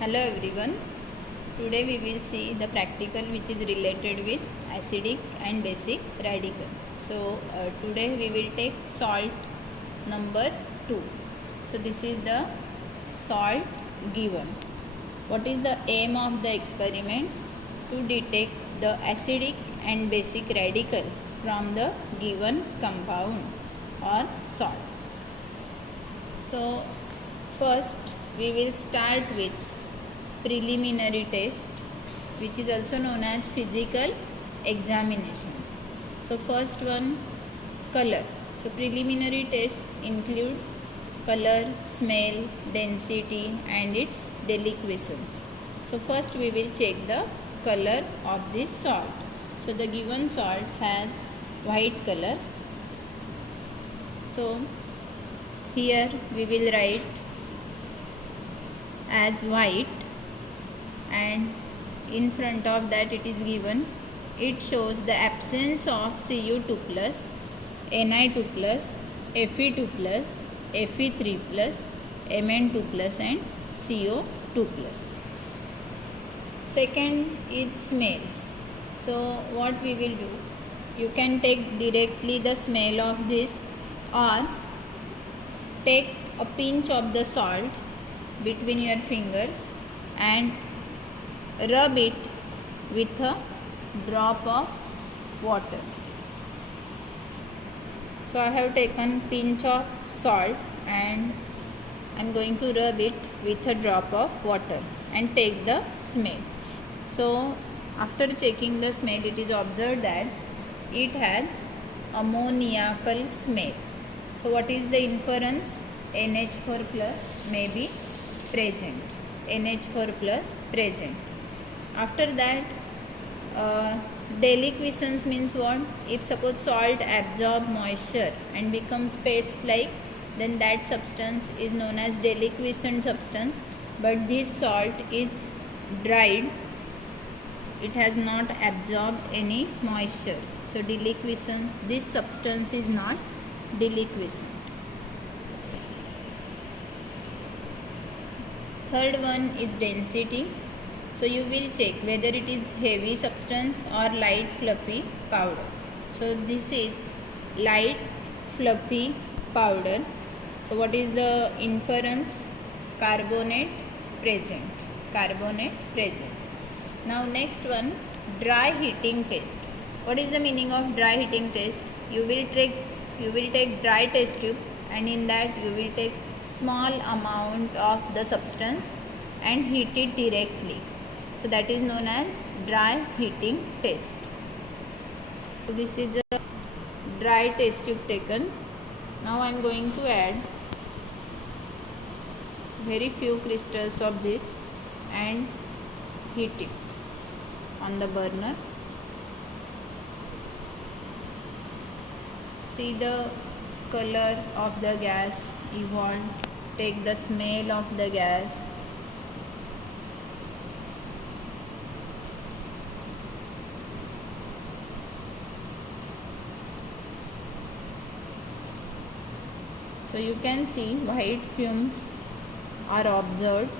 Hello everyone. Today we will see the practical which is related with acidic and basic radical. Today we will take salt number 2. So this is the salt given. What is the aim of the experiment? To detect the acidic and basic radical from the given compound or salt. So first we will start with preliminary test, which is also known as physical examination. So first one, color. So preliminary test includes color, smell, density and its deliquescence. So first we will check the color of this salt. So the given salt has white color. So here we will write as white, and in front of that it is given, it shows the absence of Cu2 plus, Ni2 plus, Fe2 plus, Fe3 plus, Mn2 plus and CO2 plus. Second is smell. So what we will do, you can take directly the smell of this, or take a pinch of the salt between your fingers and rub it with a drop of water. So I have taken pinch of salt and I am going to rub it with a drop of water and take the smell. So after checking the smell, it is observed that it has ammoniacal smell. So what is the inference? NH4 plus may be present. NH4 plus present. After that, deliquescence means what? If suppose salt absorb moisture and becomes paste like, then that substance is known as deliquescent substance. But this salt is dried, it has not absorbed any moisture. So deliquescence, this substance is not deliquescent. Third one is density. So you will check whether it is heavy substance or light fluffy powder. So this is light fluffy powder. So what is the inference? Carbonate present. Carbonate present. Now next one, dry heating test. What is the meaning of dry heating test? You will take dry test tube, and in that you will take small amount of the substance and heat it directly. So that is known as dry heating test. So this is a dry test tube taken. Now I am going to add very few crystals of this and heat it on the burner. See the color of the gas evolve. Take the smell of the gas. So you can see white fumes are observed.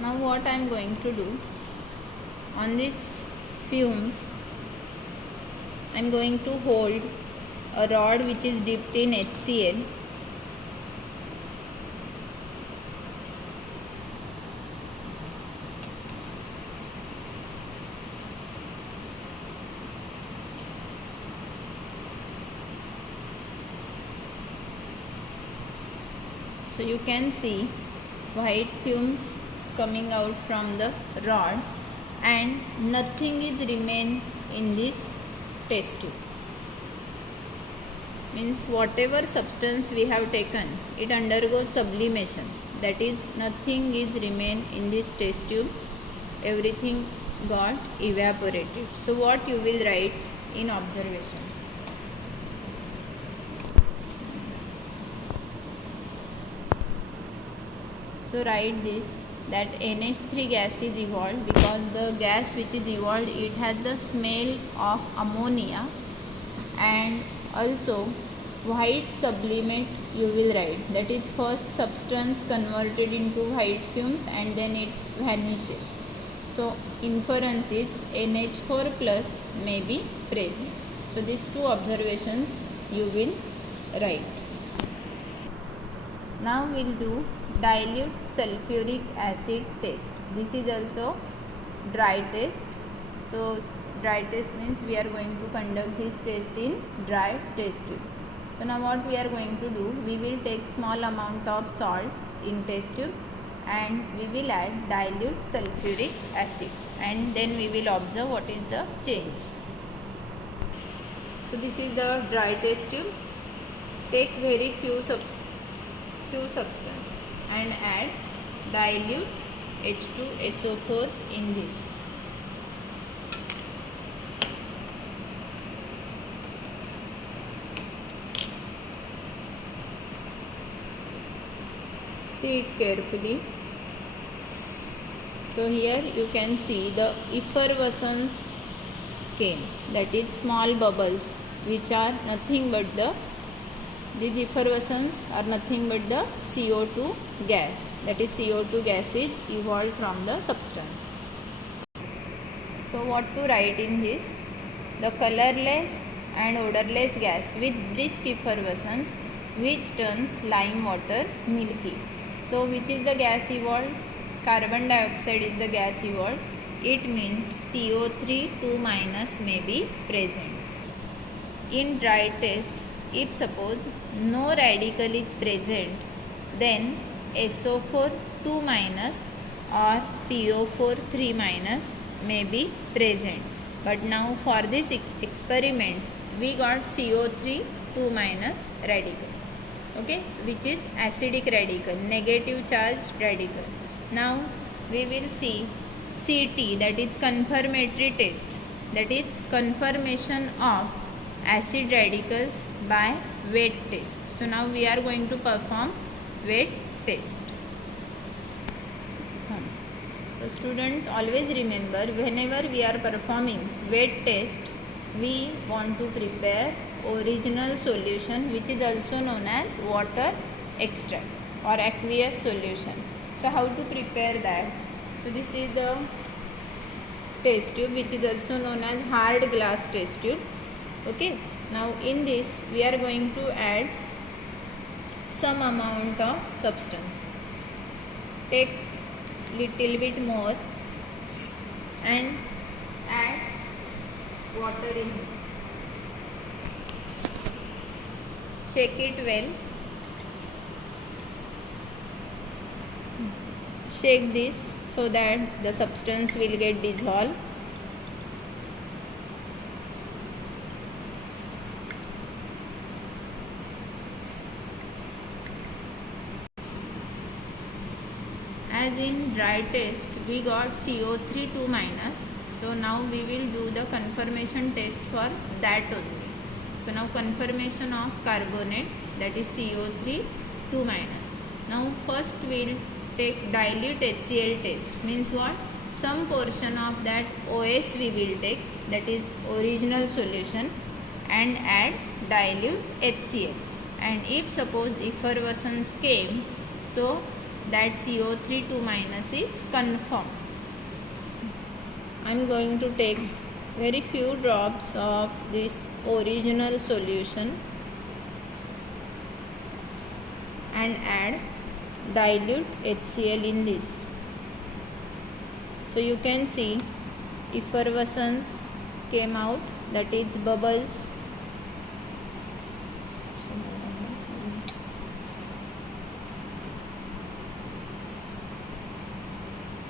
Now what I am going to do, on these fumes I am going to hold a rod which is dipped in HCl. So you can see white fumes coming out from the rod, and nothing is remain in this test tube. Means whatever substance we have taken, it undergoes sublimation. That is, nothing is remain in this test tube. Everything got evaporated. So what you will write in observation? So write this that NH3 gas is evolved because the gas which is evolved, it has the smell of ammonia, and also white sublimate you will write, that is first substance converted into white fumes and then it vanishes. So inference is NH4 plus may be present. So these two observations you will write. Now we'll do dilute sulfuric acid test. This is also dry test. So dry test means we are going to conduct this test in dry test tube. So now what we are going to do, we will take small amount of salt in test tube and we will add dilute sulfuric acid, and then we will observe what is the change. So this is the dry test tube. Take very few substance and add dilute H2SO4 in this. See it carefully. So here you can see the effervescence came, that is small bubbles which are nothing but these effervescence are nothing but the CO2 gas, that is CO2 gas is evolved from the substance. So what to write in this? The colorless and odorless gas with brisk effervescence which turns lime water milky. So which is the gas evolved? Carbon dioxide is the gas evolved. It means CO3 2 minus may be present. In dry test, if suppose no radical is present, then SO4 2 minus or PO4 3 minus may be present. But now for this experiment, we got CO3 2 minus radical. Okay, so which is acidic radical, negative charged radical. Now we will see CT, that is confirmatory test, that is confirmation of acid radicals by wet test. So now we are going to perform wet test. So students, always remember, whenever we are performing wet test, we want to prepare original solution which is also known as water extract or aqueous solution. So how to prepare that? So this is the test tube which is also known as hard glass test tube. Okay, now in this we are going to add some amount of substance. Take little bit more and add water in this. Shake it well. Shake this so that the substance will get dissolved. As in dry test, we got CO3 2 minus. So now we will do the confirmation test for that only. So now confirmation of carbonate, that is CO3 2 minus. Now first we will take dilute HCl test. Means what? Some portion of that OS we will take, that is original solution, and add dilute HCl. And if suppose effervescence came, so that CO3 2 minus is confirmed. I am going to take very few drops of this original solution and add dilute HCl in this. So you can see effervescence came out, that is bubbles.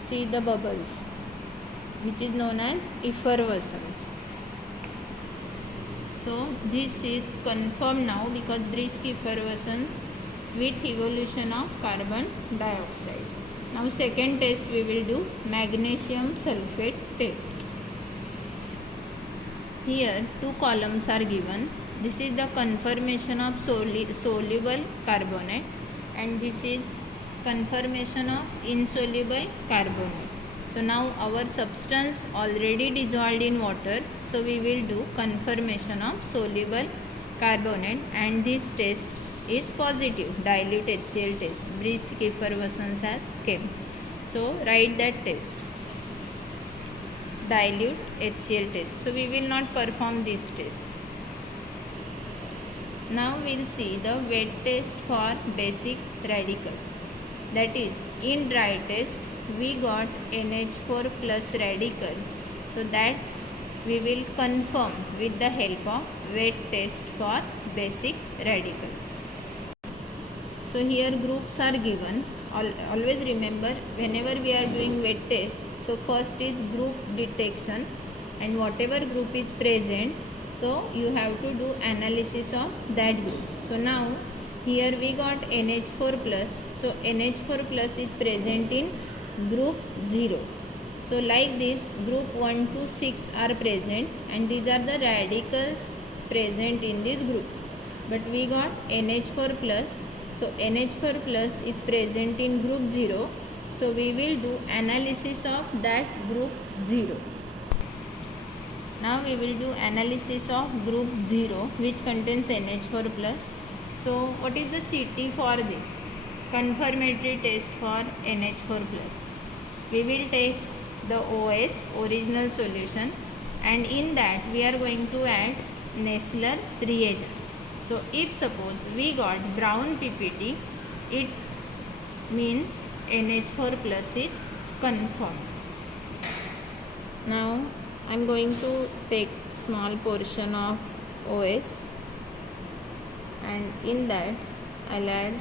See the bubbles, which is known as effervescence. So this is confirmed now because brisk effervescence with evolution of carbon dioxide. Now second test we will do magnesium sulfate test. Here two columns are given. This is the confirmation of soluble carbonate and this is conformation of insoluble carbonate. So now our substance already dissolved in water, so we will do conformation of soluble carbonate, and this test is positive, dilute HCl test, brisk effervescence has came. So write that test, dilute HCl test. So we will not perform this test. Now we will see the wet test for basic radicals. That is, in dry test we got NH4 plus radical, so that we will confirm with the help of wet test for basic radicals. So here groups are given. Always remember, whenever we are doing wet test, so first is group detection, and whatever group is present, so you have to do analysis of that group. So now here we got NH4 plus, so NH4 plus is present in group 0. So like this, group 1 to 6 are present, and these are the radicals present in these groups. But we got NH4 plus, so NH4 plus is present in group 0, so we will do analysis of that group 0. Now we will do analysis of group 0, which contains NH4 plus. So what is the CT for this? Confirmatory test for NH4 plus. We will take the OS, original solution, and in that we are going to add Nessler's reagent. So if suppose we got brown PPT, it means NH4 plus is confirmed. Now I am going to take small portion of OS, and in that I will add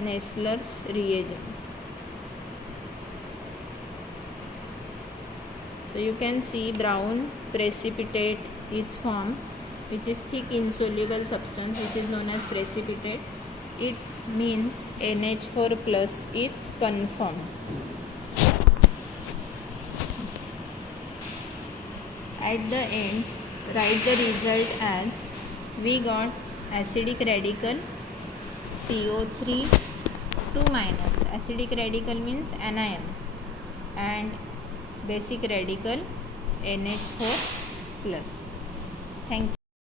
Nessler's reagent. So you can see brown precipitate is formed, which is thick insoluble substance, which is known as precipitate. It means NH4 plus is confirmed. At the end, write the result as we got acidic radical CO3 2 minus. Acidic radical means anion, and basic radical NH4 plus. Thank you.